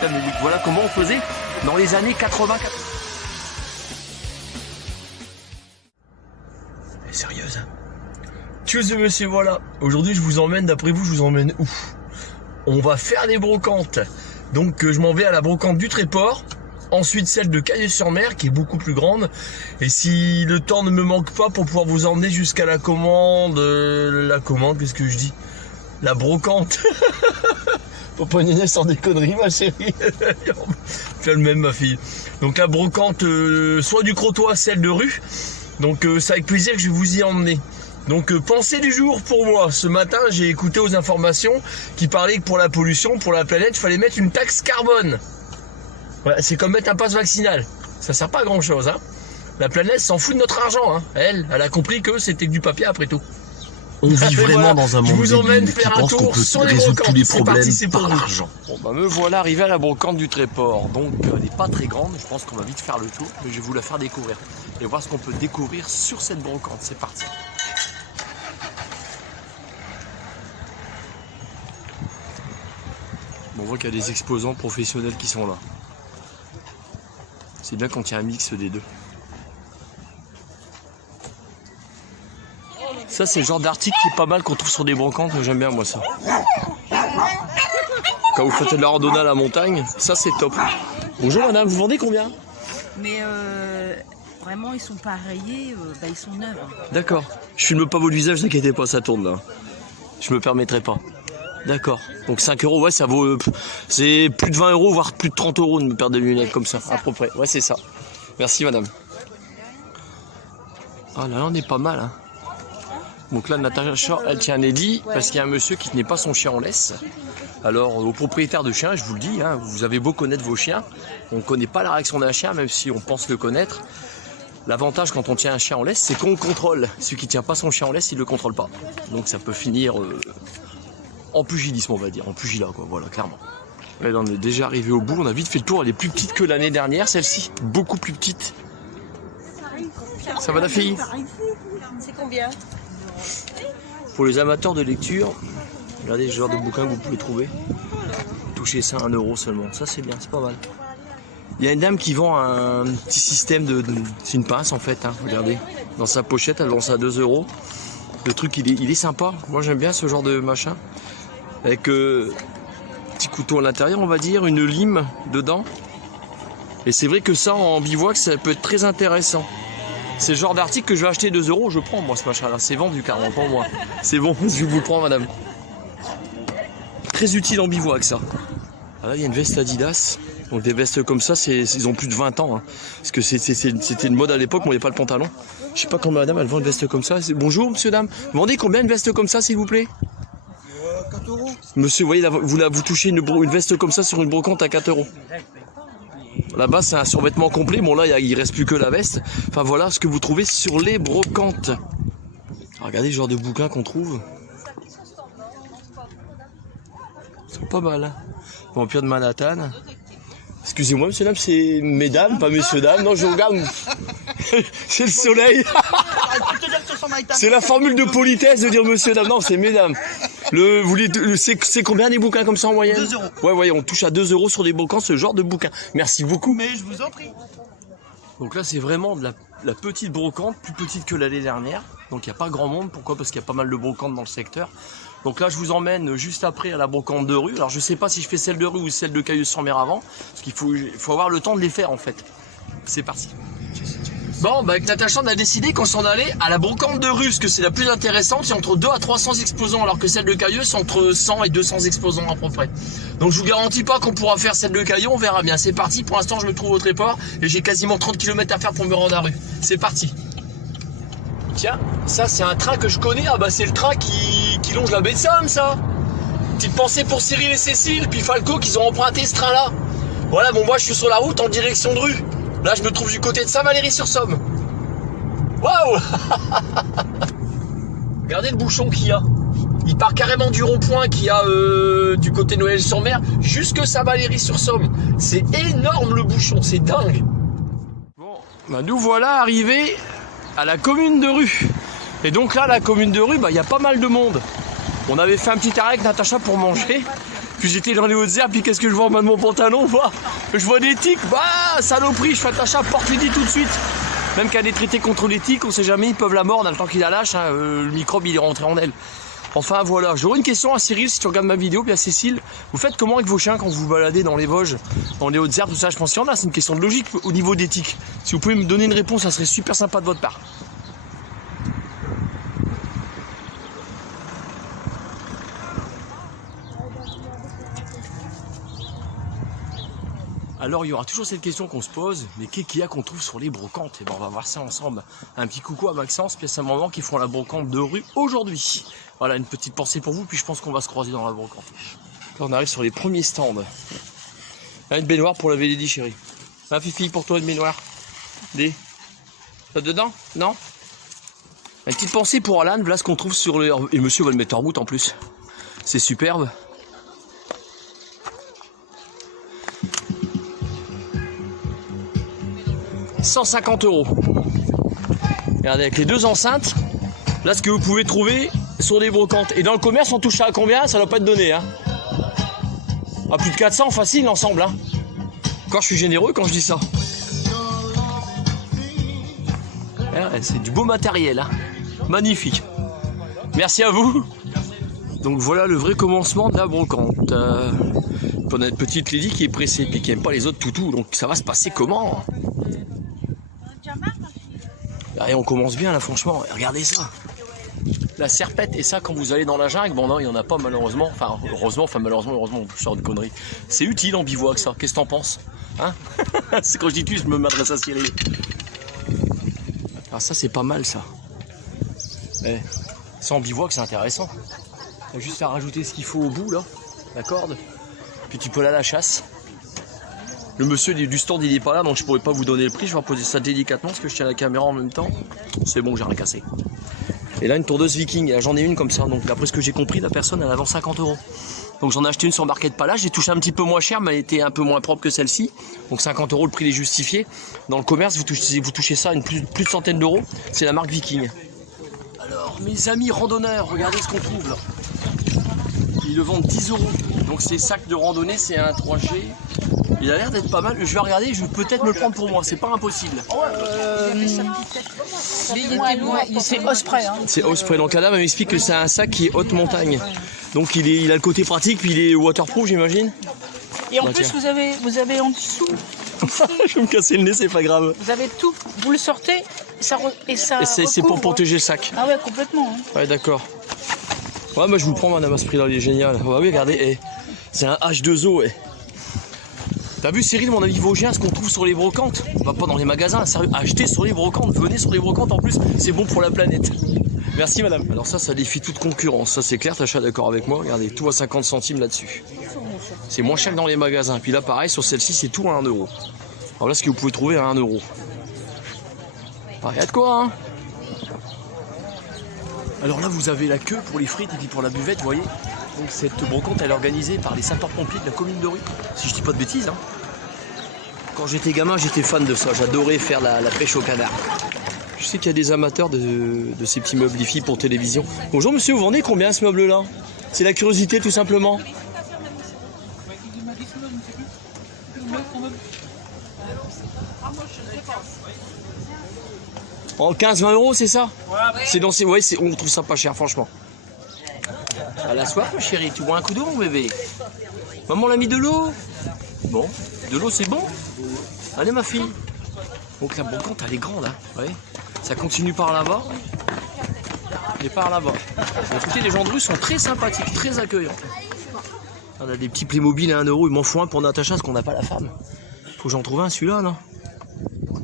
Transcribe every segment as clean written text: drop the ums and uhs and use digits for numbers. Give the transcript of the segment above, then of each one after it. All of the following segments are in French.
système de lutte. Voilà comment on faisait dans les années 80. Elle est sérieuse, hein? Tchuss monsieur, voilà. Aujourd'hui, je vous emmène, d'après vous, je vous emmène où? On va faire des brocantes. Donc, je m'en vais à la brocante du Tréport. Ensuite, celle de Caillé-sur-Mer, qui est beaucoup plus grande. Et si le temps ne me manque pas pour pouvoir vous emmener jusqu'à la commande... qu'est-ce que je dis? La brocante. Faut pas une sans des conneries, ma chérie. Fais le même, ma fille. Donc, la brocante, soit du Crotoy, celle de rue. Donc, c'est avec plaisir que je vais vous y emmener. Donc pensée du jour pour moi, ce matin j'ai écouté aux informations qui parlaient que pour la pollution, pour la planète, il fallait mettre une taxe carbone. Voilà, c'est comme mettre un pass vaccinal, ça sert pas à grand chose, hein. La planète s'en fout de notre argent, hein. Elle a compris que c'était que du papier après tout. On vit vraiment voilà, dans un je monde vous emmène débile qui faire un pense qu'on tour peut sur les résoudre brocantes. tous les C'est problèmes parti, c'est par pour vous. l'argent. Bon bah me voilà arrivé à la brocante du Tréport, donc elle n'est pas très grande, je pense qu'on va vite faire le tour, mais je vais vous la faire découvrir et voir ce qu'on peut découvrir sur cette brocante, c'est parti. On voit qu'il y a des exposants professionnels qui sont là. C'est bien quand il y a un mix des deux. Ça c'est le genre d'article qui est pas mal qu'on trouve sur des brocantes, mais j'aime bien moi ça. Quand vous faites de la randonnée à la montagne, ça c'est top. Bonjour madame, vous vendez combien? Mais vraiment ils sont pas rayés, ils sont neufs. D'accord. Je filme pas votre visage, n'inquiétez pas, ça tourne là. Je me permettrai pas. D'accord. Donc 5 euros, ouais, ça vaut... c'est plus de 20 euros, voire plus de 30 euros de me perdre des lunettes comme ça, à peu près. Ouais, c'est ça. Merci, madame. Ah là, on est pas mal, hein. Donc là, Natacha, elle tient un édit parce qu'il y a un monsieur qui tenait pas son chien en laisse. Alors, aux propriétaires de chiens, je vous le dis, hein, vous avez beau connaître vos chiens, on ne connaît pas la réaction d'un chien, même si on pense le connaître. L'avantage quand on tient un chien en laisse, c'est qu'on le contrôle. Celui qui tient pas son chien en laisse, il le contrôle pas. Donc ça peut finir... en pugilisme on va dire, en pugilat quoi, voilà clairement. Là on est déjà arrivé au bout, on a vite fait le tour, elle est plus petite que l'année dernière celle-ci, beaucoup plus petite. Ça va la fille? C'est combien? Pour les amateurs de lecture, regardez le genre de bouquin que vous pouvez trouver. Touchez ça 1 euro seulement, ça c'est bien, c'est pas mal. Il y a une dame qui vend un petit système de... c'est une pince en fait, hein, regardez. Dans sa pochette, elle vend ça à 2 euros. Le truc il est sympa, moi j'aime bien ce genre de machin. Avec petit couteau à l'intérieur on va dire, une lime dedans. Et c'est vrai que ça en bivouac ça peut être très intéressant. C'est le genre d'article que je vais acheter 2 euros, je prends moi ce machin là, c'est vendu carrément pour moi. C'est bon, je vous le prends madame. Très utile en bivouac ça. Ah là il y a une veste Adidas. Donc des vestes comme ça, ils ont plus de 20 ans. Hein. Parce que c'était une mode à l'époque, on n'avait pas le pantalon. Je sais pas quand madame elle vend une veste comme ça. Bonjour monsieur dame, vous vendez combien une veste comme ça s'il vous plaît? 4 euros. Monsieur, vous voyez, vous touchez une veste comme ça sur une brocante à 4 euros. Là-bas c'est un survêtement complet, bon là il reste plus que la veste. Enfin voilà ce que vous trouvez sur les brocantes. Regardez le genre de bouquins qu'on trouve. C'est pas mal. Hein. Vampire de Manhattan. Excusez-moi, monsieur, dame, c'est mesdames, pas messieurs, dames. Non, je regarde. C'est le soleil. C'est la formule de politesse de dire monsieur, dame. Non, c'est mesdames. C'est combien des bouquins comme ça en moyenne? 2 euros. Ouais, on touche à 2 euros sur des brocantes, ce genre de bouquins. Merci beaucoup. Mais je vous en prie. Donc là, c'est vraiment de la petite brocante, plus petite que l'année dernière. Donc il n'y a pas grand monde. Pourquoi? Parce qu'il y a pas mal de brocantes dans le secteur. Donc là, je vous emmène juste après à la brocante de rue. Alors, je sais pas si je fais celle de rue ou celle de Caillé-sur-Mer avant. Parce qu'il faut avoir le temps de les faire, en fait. C'est parti. Bon, bah avec Natacha, on a décidé qu'on s'en allait à la brocante de rue, parce que c'est la plus intéressante. C'est entre 2 à 300 exposants, alors que celle de Caillé, c'est entre 100 et 200 exposants à peu près. Donc, je vous garantis pas qu'on pourra faire celle de Caillé, on verra bien. C'est parti. Pour l'instant, je me trouve au Tréport et j'ai quasiment 30 km à faire pour me rendre à la rue. C'est parti. Tiens, ça c'est un train que je connais, ah bah c'est le train qui longe la baie de Somme ça. Petite pensée pour Cyril et Cécile, puis Falco qui ont emprunté ce train là. Voilà, bon moi je suis sur la route en direction de rue. Là je me trouve du côté de Saint-Valery-sur-Somme. Waouh. Regardez le bouchon qu'il y a. Il part carrément du rond-point qu'il y a du côté Noël-sur-Mer jusque Saint-Valery-sur-Somme. C'est énorme le bouchon, c'est dingue. Bon, bah nous voilà arrivés à la commune de rue. Et donc là, la commune de rue, il y a pas mal de monde. On avait fait un petit arrêt avec Natacha pour manger. Puis j'étais dans les Hautes-Herbes, puis qu'est-ce que je vois en bas de mon pantalon? Je vois des tiques, bah saloperie, je fais attention, porte-les tout de suite. Même qu'à les traiter contre les tiques, on sait jamais, ils peuvent la mordre, le temps qu'il la lâche, hein, le microbe il est rentré en elle. Enfin voilà, j'aurais une question à Cyril si tu regardes ma vidéo, puis à Cécile. Vous faites comment avec vos chiens quand vous vous baladez dans les Vosges, dans les Hautes-Herbes, tout ça? Je pense qu'il y en a, c'est une question de logique au niveau des tiques. Si vous pouvez me donner une réponse, ça serait super sympa de votre part. Alors il y aura toujours cette question qu'on se pose, mais qu'est-ce qu'il y a qu'on trouve sur les brocantes? Et ben on va voir ça ensemble. Un petit coucou à Maxence, puis à sa maman qui font la brocante de rue aujourd'hui. Voilà, une petite pensée pour vous, puis je pense qu'on va se croiser dans la brocante. Là on arrive sur les premiers stands. Là, une baignoire pour laver les dits, chérie. Hein, Fifi, pour toi une baignoire. Des. Là dedans? Non? Une petite pensée pour Alan, voilà ce qu'on trouve sur le... Et monsieur va le mettre en route en plus. C'est superbe. « 150 €. Regardez, avec les deux enceintes, là ce que vous pouvez trouver sur des brocantes. Et dans le commerce, on touche ça à combien? Ça doit pas être donné. Hein. À plus de 400 facile l'ensemble. Hein. Encore je suis généreux quand je dis ça. C'est du beau matériel. Hein. Magnifique. Merci à vous. Donc voilà le vrai commencement de la brocante. Pour notre petite Lydie qui est pressée et qui n'aime pas les autres toutous. Donc ça va se passer comment? Et on commence bien là franchement, et regardez ça. La serpette, et ça quand vous allez dans la jungle, bon non il n'y en a pas malheureusement, enfin heureusement, heureusement, je sors de conneries. C'est utile en bivouac ça, qu'est-ce que t'en penses? Hein? C'est quand je dis tu, je me m'adresse à Cyril. Ah ça c'est pas mal ça. Ça en bivouac c'est intéressant. Il y a juste à rajouter ce qu'il faut au bout là, la corde, puis tu peux aller à la chasse. Le monsieur du stand il est pas là donc je pourrais pas vous donner le prix, je vais poser ça délicatement parce que je tiens la caméra en même temps. C'est bon, j'ai rien cassé. Et là une tondeuse viking, j'en ai une comme ça, donc d'après ce que j'ai compris la personne elle a vendu 50 €. Donc j'en ai acheté une sur Market Palace, j'ai touché un petit peu moins cher mais elle était un peu moins propre que celle-ci. Donc 50 € le prix est justifié. Dans le commerce vous touchez ça une plus de centaine d'euros, c'est la marque Viking. Alors mes amis randonneurs, regardez ce qu'on trouve là. Ils le vendent 10 €. Donc ces sacs de randonnée, c'est un 3G. Il a l'air d'être pas mal. Je vais regarder, je vais peut-être me le prendre pour moi, c'est pas impossible. C'est Osprey. Hein. C'est Osprey. Donc là, elle m'explique que c'est un sac qui est haute montagne. Donc il a le côté pratique, puis il est waterproof, j'imagine. Et en plus, vous avez en dessous. Je vais me casser le nez, c'est pas grave. Vous avez tout. Vous le sortez et ça. C'est pour protéger le sac. Ah ouais, complètement. Hein. Ouais, d'accord. Ouais, moi je vous le prends, madame, à ce prix-là, il est génial. Ouais, oui, regardez, c'est un H2O, ouais. T'as vu Cyril, mon ami vosgien, ce qu'on trouve sur les brocantes? Bah pas dans les magasins, sérieux, achetez sur les brocantes, venez sur les brocantes en plus, c'est bon pour la planète. Merci madame. Alors ça défie toute concurrence, ça c'est clair, t'as d'accord avec moi, regardez, tout à 50 centimes là-dessus. C'est moins cher que dans les magasins, puis là pareil, sur celle-ci c'est tout à 1 €. Alors là ce que vous pouvez trouver à 1 €. Ah, regarde quoi hein. Alors là vous avez la queue pour les frites et puis pour la buvette, vous voyez. Donc cette brocante elle est organisée par les sapeurs-pompiers de la commune de Rue, si je dis pas de bêtises. Hein. Quand j'étais gamin j'étais fan de ça, j'adorais faire la pêche au canard. Je sais qu'il y a des amateurs de ces petits meubles IFI pour télévision. Bonjour monsieur, vous vendez combien ce meuble là? C'est la curiosité tout simplement. En 15-20 € c'est ça? C'est dans ces... Ouais, on trouve ça pas cher franchement. À la soif, chérie, tu bois un coup d'eau, mon bébé? Maman l'a mis de l'eau? Bon, de l'eau, c'est bon? Allez, ma fille. Donc la brocante, elle est grande, hein. Ouais. Ça continue par là-bas. Et par là-bas. Écoutez, les gens de rue sont très sympathiques, très accueillants. On a des petits Playmobil à 1 €. Il m'en faut un pour Natacha, parce qu'on n'a pas la femme. Faut que j'en trouve un, celui-là, non?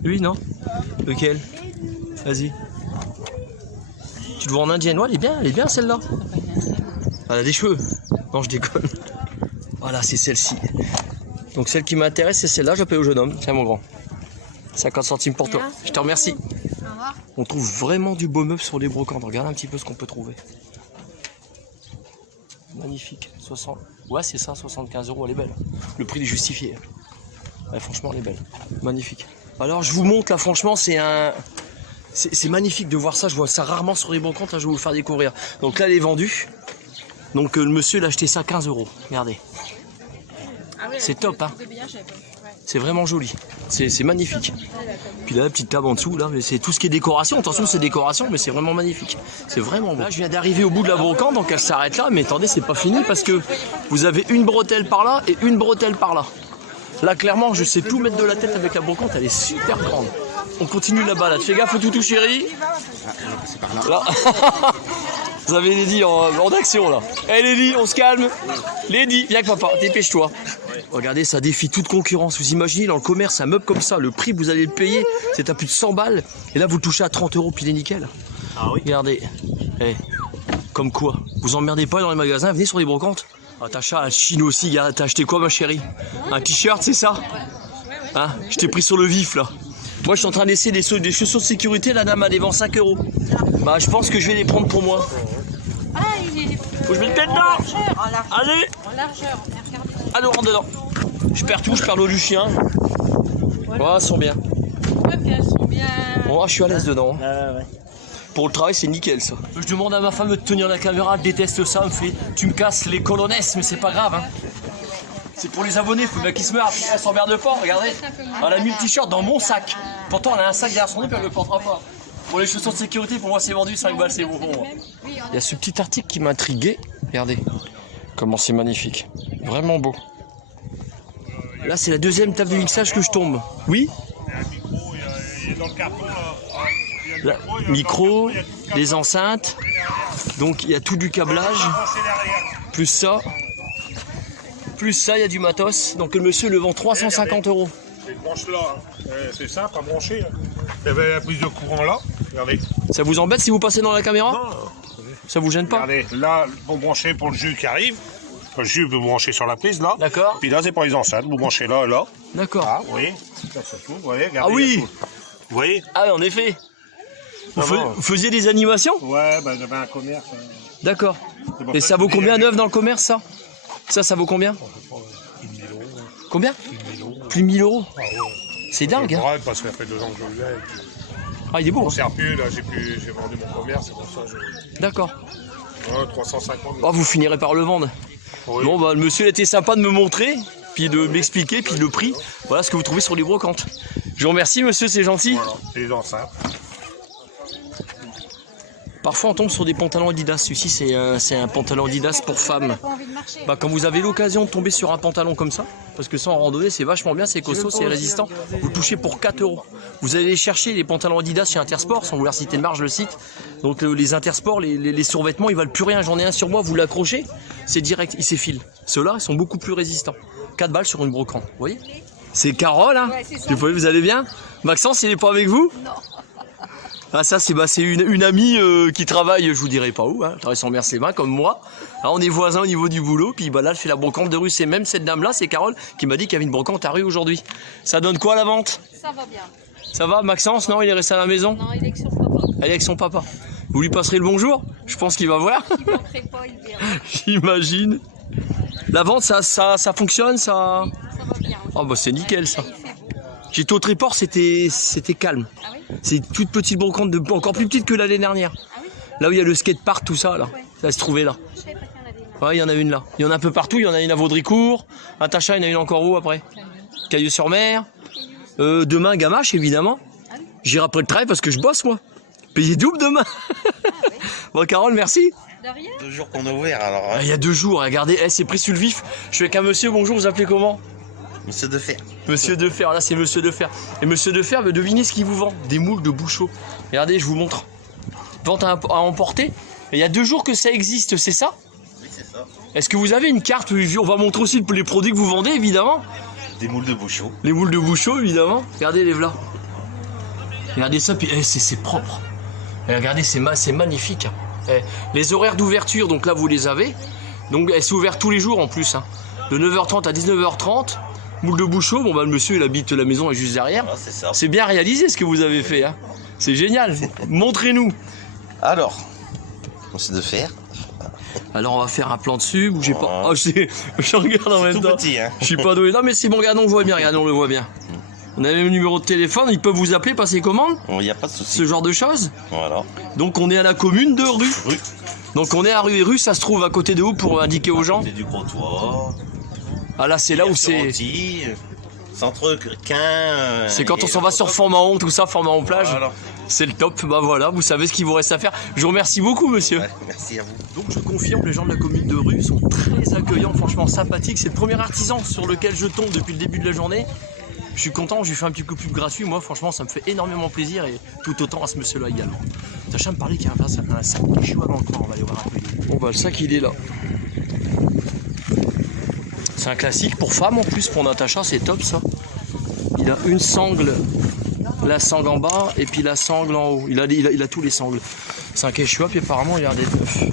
Lui, non? Lequel? Vas-y. Tu te vois en indienne? Ouais, elle est bien celle-là. Elle a des cheveux. Non, je déconne. Voilà, c'est celle-ci. Donc celle qui m'intéresse, c'est celle-là. Je la paye au jeune homme. Tiens, mon grand. 50 centimes pour toi. Je te remercie. On trouve vraiment du beau meuble sur les brocantes. Regarde un petit peu ce qu'on peut trouver. Magnifique. 60. Ouais, c'est ça, 75 €. Elle est belle. Le prix est justifié. Ouais, franchement, elle est belle. Magnifique. Alors, je vous montre là, franchement, c'est magnifique de voir ça. Je vois ça rarement sur les brocantes. Là, je vais vous le faire découvrir. Donc là, elle est vendue. Donc le monsieur il a acheté ça 15 €. Regardez. C'est top, hein. C'est vraiment joli. C'est magnifique. Puis là, la petite table en dessous, là, mais c'est tout ce qui est décoration. Attention, c'est décoration, mais c'est vraiment magnifique. C'est vraiment beau. Là, je viens d'arriver au bout de la brocante, donc elle s'arrête là. Mais attendez, c'est pas fini parce que vous avez une bretelle par là et une bretelle par là. Là, clairement, je sais tout mettre de la tête avec la brocante. Elle est super grande. On continue la balade. Fais gaffe au toutou, chéri. Là. Vous avez Lady en action là. Eh Lady, on se calme. Lady, viens avec papa, dépêche-toi. Regardez, ça défie toute concurrence. Vous imaginez dans le commerce, un meuble comme ça, le prix vous allez le payer, c'est à plus de 100 balles. Et là vous le touchez à 30 €, puis il est nickel. Ah oui. Regardez. Eh, comme quoi, vous emmerdez pas dans les magasins, venez sur les brocantes. Ah, t'as un chino aussi, t'as acheté quoi ma chérie? Un t-shirt, c'est ça? Hein? Je t'ai pris sur le vif là. Moi je suis en train d'essayer des chaussures de sécurité, la dame a les vend 5 €. Bah je pense que je vais les prendre pour moi. Ah, il est. Faut que je mette tête là. Allez. En largeur. Allez, on rentre dedans. Je perds tout, je perds l'eau du chien. Oh, elles sont bien. Ouais, puis elles sont bien. Oh, je suis à l'aise dedans. Ouais. Pour le travail, c'est nickel ça. Je demande à ma femme de tenir la caméra, elle déteste ça, elle me fait tu me casses les colonesses, mais c'est pas grave. Hein. C'est pour les abonnés, faut bien qu'ils se meurent, elle s'emmerde pas, regardez. Elle a mis le t-shirt dans mon sac. Pourtant, elle a un sac derrière son nez, puis elle le portera pas. Pour les chaussures de sécurité, pour moi, c'est vendu 5 balles, c'est bon pour moi. Il y a ce petit article qui m'a intrigué. Regardez comment c'est magnifique. Vraiment beau. Là, c'est la deuxième table de mixage que je tombe. Oui? Il est dans le carton là. Là, micro, les enceintes. Donc, il y a tout du câblage. Plus ça. Plus ça, il y a du matos. Donc, le monsieur le vend 350 €. Cette branche-là, c'est simple à brancher. Il y avait la prise de courant là. Regardez. Ça vous embête si vous passez dans la caméra? Non. Ça vous gêne pas? Regardez, là, pour brancher pour le jus qui arrive. Le jus, vous branchez sur la prise là. D'accord. Puis là, c'est pour les enceintes. Vous branchez là et là. D'accord. Ah, oui. Ça s'ouvre, vous voyez, regardez, Ah oui. il y a tout. Vous voyez? Ah, en effet. Vous Vraiment. faisiez des animations? Ouais, ben j'avais un commerce. D'accord. Et ça vaut combien neuf dans le commerce, ça? Ça vaut combien? Combien? Plus de 1000 €. Ah, ouais. C'est dingue, hein? Ouais, parce que ça fait 2 ans que je l'ai. Ah, il est beau. On ne sert plus, là, j'ai vendu mon commerce, c'est pour ça que je... D'accord. Ouais, 350. Oh, vous finirez par le vendre. Oui. Bon, bah, le monsieur a été sympa de me montrer, puis de m'expliquer, puis le prix. Voilà ce que vous trouvez sur les brocantes. Je vous remercie, monsieur, c'est gentil. Voilà, c'est les enceintes. Parfois, on tombe sur des pantalons Adidas. Celui-ci, c'est un pantalon Adidas pour femmes. Bah, quand vous avez l'occasion de tomber sur un pantalon comme ça, parce que ça en randonnée, c'est vachement bien, c'est costaud, c'est résistant. Vous le touchez pour 4 €. Vous allez chercher les pantalons Adidas chez Intersport, sans vouloir citer de marge le site. Donc les Intersport, les survêtements, ils valent plus rien. J'en ai un sur moi, vous l'accrochez, c'est direct, il s'effile. Ceux-là, ils sont beaucoup plus résistants. 4 balles sur une brocante, vous voyez? C'est Carole, hein? Vous allez bien? Maxence, il est pas avec vous? Non. Ah, ça, c'est une amie qui travaille, je vous dirai pas où, hein, elle travaille sans merce les mains comme moi. Là, on est voisins au niveau du boulot, puis bah, là, elle fait la brocante de rue. C'est même cette dame-là, c'est Carole, qui m'a dit qu'il y avait une brocante à rue aujourd'hui. Ça donne quoi la vente? Ça va bien. Ça va, Maxence? Non, il est resté à la maison? Non, il est avec son papa. Elle est avec son papa. Vous lui passerez le bonjour? Je pense qu'il va voir. Il ne manquerait pas, il verra. J'imagine. La vente, ça fonctionne, ça? Ça va bien. Oh, bah, c'est nickel, ça. Il fait beau. J'étais au Tréport, c'était calme. Ah oui? C'est une toute petite brocante, encore plus petite que l'année dernière. Ah oui? Là où il y a le skatepark, tout ça, là. Ouais. Ça se trouvait là. Je savais pas qu'il y en avait une. Ouais, il y en a une là. Il y en a un peu partout. Il y en a une à Vaudricourt. À Tachat, il y en a une encore où après? Cailleux-sur-Mer. Demain, Gamache, évidemment. Ah oui? J'irai après le travail parce que je bosse, moi. Payer double demain. Bon, Carole, merci. De rien? 2 jours qu'on a ouvert alors. Hein. Il y a 2 jours, regardez, c'est pris sur le vif. Je suis avec un monsieur, bonjour, vous appelez comment? Monsieur de fer. Monsieur Defer, là c'est Monsieur Defer. Et Monsieur Defer, devinez ce qu'il vous vend? Des moules de Bouchot. Regardez, je vous montre. Vente à emporter. Et il y a 2 jours que ça existe, c'est ça? Oui, c'est ça. Est-ce que vous avez une carte? On va montrer aussi les produits que vous vendez, évidemment. Des moules de Bouchot. Les moules de Bouchot, évidemment. Regardez les v'là. Regardez ça, puis c'est propre. Et regardez, c'est magnifique. Les horaires d'ouverture, donc là vous les avez. Donc c'est ouvert tous les jours en plus. Hein. De 9h30 à 19h30. Moule de Bouchot, bon bah le monsieur il habite, la maison est juste derrière. Ah, c'est ça. C'est bien réalisé ce que vous avez fait. Hein. C'est génial. Montrez-nous. Alors, monsieur de fer. Alors on va faire un plan dessus, bougez pas. Oh, je regarde en même Tout temps. petit, hein. Je suis pas doué. Non mais c'est bon, regardez, on voit bien, regardez, on le voit bien. On a le numéro de téléphone, ils peuvent vous appeler, passer commande, Il n'y a pas de souci. ce genre de choses. Voilà. Donc on est à la commune de Rue. Rue. Donc on est à Rue et Rue, ça se trouve à côté de où pour indiquer aux gens? C'est du gros toit. Ah là, c'est là où c'est... Centre Quin. C'est quand on s'en va sur Fort-Mahon, tout ça, Fort-Mahon plage. Voilà. C'est le top. Bah voilà, vous savez ce qu'il vous reste à faire. Je vous remercie beaucoup, monsieur. Ouais, merci à vous. Donc je confirme, les gens de la commune de Rue sont très accueillants, franchement sympathiques. C'est le premier artisan sur lequel je tombe depuis le début de la journée. Je suis content, je lui fais un petit coup de pub gratuit. Moi, franchement, ça me fait énormément plaisir et tout autant à ce monsieur-là également. Sacha me parlait qu'il y a un sac qui joue avant le coin. On va aller voir un peu. Bon, bah, le sac, il est là. C'est un classique pour femme en plus, pour Natacha, c'est top ça. Il a une sangle, la sangle en bas et puis la sangle en haut. Il a tous les sangles. C'est un Quechua, puis apparemment, il a des neufs.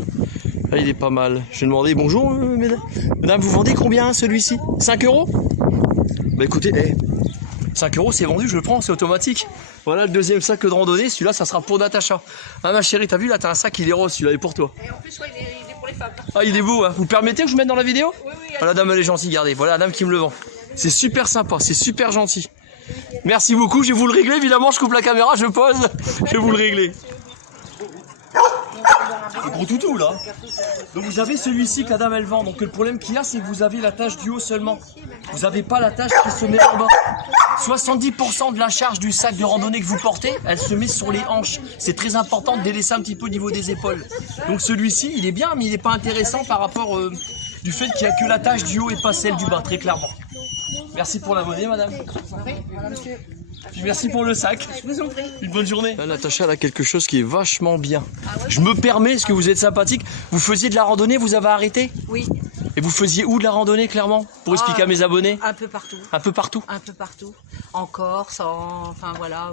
Là, il est pas mal. Je vais demander bonjour, mesdames. Madame, vous vendez combien celui-ci? 5 €? Bah écoutez, 5 € c'est vendu, je le prends, c'est automatique. Voilà le deuxième sac de randonnée, celui-là ça sera pour Natacha. Ah ma chérie, t'as vu là, t'as un sac, il est rose, celui-là est pour toi. Et en plus, ouais, il est pour les femmes. Ah il est beau, hein. Vous permettez que je mette dans la vidéo? Oui, oui. Ah, la dame elle est gentille, regardez, voilà la dame qui me le vend. C'est super sympa, c'est super gentil. Merci beaucoup, je vais vous le régler, évidemment je coupe la caméra, je pose, je vais vous le régler. Un gros toutou là. Donc vous avez celui-ci que la dame elle vend. Donc le problème qu'il y a, c'est que vous avez la tâche du haut seulement. Vous n'avez pas la tâche qui se met en bas. 70% de la charge du sac de randonnée que vous portez, elle se met sur les hanches. C'est très important de délaisser un petit peu au niveau des épaules. Donc celui-ci, il est bien, mais il n'est pas intéressant par rapport du fait qu'il n'y a que la tâche du haut et pas celle du bas, très clairement. Merci pour la monnaie, madame. Puis merci pour le sac. Je vous en prie. Une bonne journée. Là, Natacha, elle a quelque chose qui est vachement bien. Je me permets, parce que vous êtes sympathique. Vous faisiez de la randonnée, vous avez arrêté? Oui. Et vous faisiez où de la randonnée, clairement? Pour expliquer à mes abonnés? Un peu partout. Un peu partout? Un peu partout. En Corse, enfin voilà,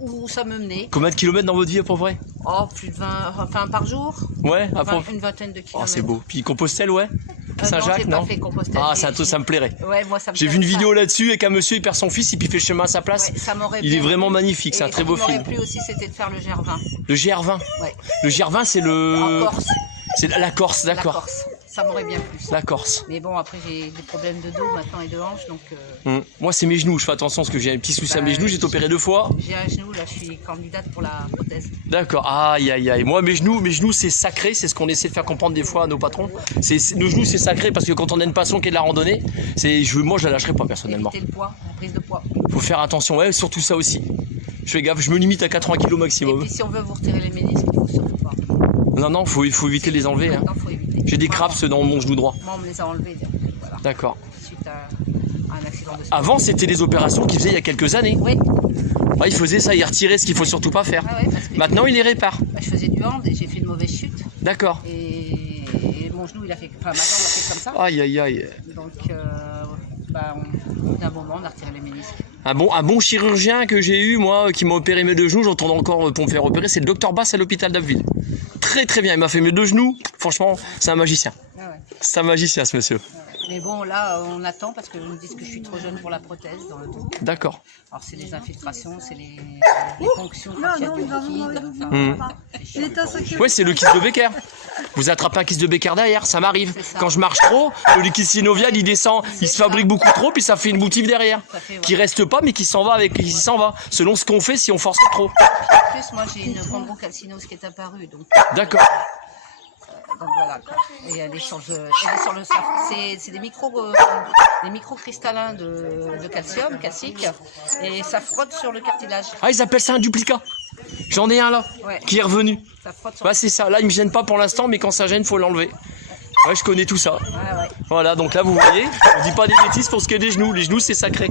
où ça me menait. Combien de kilomètres dans votre vie à peu près? Oh, plus de 20, enfin par jour. Ouais, à peu Une vingtaine de kilomètres. Oh, c'est beau. Puis Compostelle, ouais? Saint-Jacques, non, non? j'ai pas fait Compostelle. Ah, ça me plairait. Ouais, moi ça me J'ai vu une vidéo là-dessus avec un monsieur, il perd son fils et puis il fait le chemin à sa place. Ouais, ça m'aurait Il est bien vraiment plu. magnifique, c'est un très beau Ce qui film. m'aurait plu aussi, c'était de faire le GR20. Le GR20? Ouais. Le GR20, c'est le... En Corse. C'est la Corse, La d'accord. Corse. Ça m'aurait bien plu. La Corse. Mais bon, après j'ai des problèmes de dos maintenant et de hanche, donc Moi, c'est mes genoux. Je fais attention parce que j'ai un petit souci à Bah, mes genoux. J'ai été opéré 2 fois. j'ai un genou, là je suis candidate pour la prothèse. D'accord. Aïe, aïe, aïe. Moi, mes genoux, c'est sacré. C'est ce qu'on essaie de faire comprendre des fois à nos patrons. Nos genoux, c'est sacré parce que quand on a une passion qui est de la randonnée, moi, je la lâcherai pas personnellement. Éviter le poids, la prise de poids. Faut faire attention. Ouais, surtout ça aussi. Je fais gaffe. Je me limite à 80 kg Et maximum. puis si on veut vous retirer les ménisques, il faut surtout pas. Non, il faut éviter de les enlever. Hein. Maintenant, faut éviter. J'ai des craps dans mon genou droit. Moi, on me les a enlevés. Voilà. D'accord. Suite à un accident de sport. Avant, c'était des opérations qu'il faisait il y a quelques années. Oui. Ouais, il faisait ça, il retirait ce qu'il faut surtout pas faire. Ah ouais, parce que Maintenant, il les répare. je faisais du hand et j'ai fait une mauvaise chute. D'accord. Et mon genou, il a fait, enfin ma jambe a fait comme ça. Aïe, aïe, aïe. Donc, au bout d'un moment, on a retiré les ménisques. Un bon chirurgien que j'ai eu, moi, qui m'a opéré mes 2 genoux, j'en tourne encore pour me faire opérer, c'est le docteur Bass à l'hôpital d'Abbeville. Très très bien, il m'a fait mes 2 genoux. Franchement, c'est un magicien. Ah ouais. C'est un magicien, ce monsieur. Mais bon, là, on attend parce qu'ils me disent que je suis trop jeune pour la prothèse dans le dos. D'accord. Alors, c'est les infiltrations, c'est les ponctions quand il y a du liquide. Enfin, c'est chiant. Ouais, c'est le kyste de Becker. Vous attrapez un kyste de Becker derrière, ça m'arrive. C'est ça. Quand je marche trop, le liquide synovial, il descend, il se fabrique beaucoup trop, puis ça fait une boutive derrière. Ça fait, ouais. Qui reste pas, mais qui s'en va selon ce qu'on fait si on force trop. En plus, moi, j'ai une chondrocalcinose qui est apparue. Donc D'accord. voilà. Quoi. Et elle est sur le c'est des microcristallins de calcium, calcique, et ça frotte sur le cartilage. Ah, ils appellent ça un duplicat. J'en ai un là, Ouais. qui est revenu. Ça frotte sur Ouais, c'est ça. Là, il me gêne pas pour l'instant, mais quand ça gêne, faut l'enlever. Ouais, je connais tout ça. ouais. Voilà, donc là, vous voyez, on dit pas des bêtises pour ce qui est des genoux. Les genoux, c'est sacré.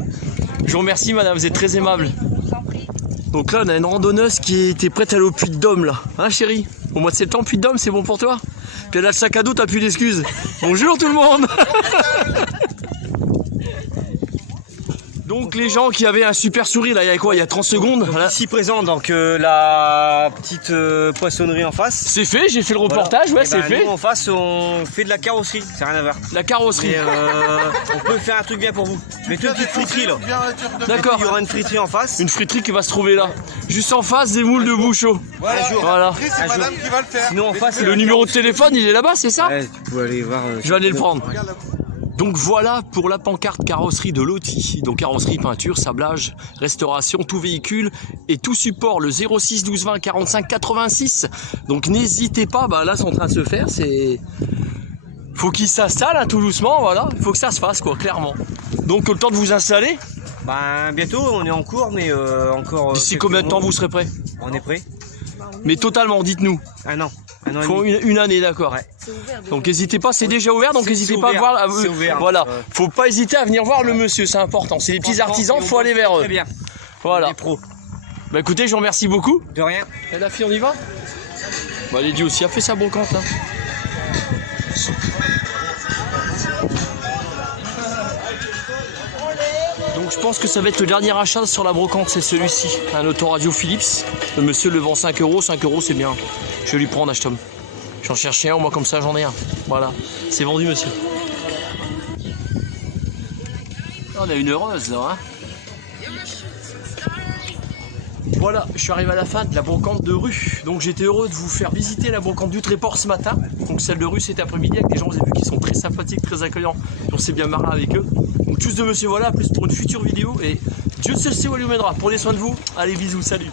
Je vous remercie, madame, vous êtes très aimable. Je vous en prie. Donc là, on a une randonneuse qui était prête à aller au Puy de Dôme, là. Hein, chérie? Au mois de septembre, Puy de Dôme, c'est bon pour toi? Puis elle a le sac à dos, t'as plus d'excuses. Bonjour tout le monde. Donc les gens qui avaient un super sourire, là, il y a quoi? Il y a 30 secondes voilà. Ici présent, donc la petite poissonnerie en face. C'est fait, j'ai fait le reportage, ouais, Et c'est fait. Nous, en face, on fait de la carrosserie, c'est rien à voir. La carrosserie. Et on peut faire un truc bien pour vous. Mettez une petite friterie là. D'accord. Il y aura une friterie en face. Une friterie qui va se trouver là. Juste en face des moules de Bouchot. Un jour. Voilà. C'est madame qui va le faire. Sinon en face, Le numéro de téléphone, il est là-bas, c'est ça? Ouais, tu peux aller voir. Je vais aller le prendre. Donc voilà pour la pancarte carrosserie de Loti. Donc carrosserie, peinture, sablage, restauration, tout véhicule et tout support, le 06 12 20 45 86. Donc n'hésitez pas, bah là c'est en train de se faire, c'est... faut qu'il s'installe hein, tout doucement, voilà. Il faut que ça se fasse, quoi, clairement. Donc, le temps de vous installer. Ben, bientôt, on est en cours, mais encore. D'ici combien de temps vous serez prêt? On est prêt. Mais totalement, dites-nous. Un an. Un an et Faut demi. une année, d'accord. Ouais. Donc n'hésitez pas, c'est déjà ouvert, donc C'est n'hésitez pas à ouvert, voir. c'est ouvert. Voilà, faut pas hésiter à venir voir le monsieur, c'est important. C'est des petits artisans, Et on faut aller vers eux. Très bien. Voilà. Les pros. Bah écoutez, je vous remercie beaucoup. De rien. Et la fille, on y va? Bah Lydie aussi a fait sa brocante là. Donc je pense que ça va être le dernier achat sur la brocante, c'est celui-ci. Un autoradio Philips. Le monsieur le vend 5 euros, 5 euros c'est bien. Je vais lui prendre, Ashtom. J'en cherchais un, moi comme ça j'en ai un. Voilà, c'est vendu monsieur. On a une heureuse là, hein. Voilà, je suis arrivé à la fin de la brocante de rue. Donc j'étais heureux de vous faire visiter la brocante du Tréport ce matin. Donc celle de rue cet après-midi avec des gens, vous avez vu, qui sont très sympathiques, très accueillants. On s'est bien marré avec eux. Donc tous de monsieur voilà, plus pour une future vidéo. Et Dieu seul sait où elle nous mènera. Prenez soin de vous. Allez, bisous, salut.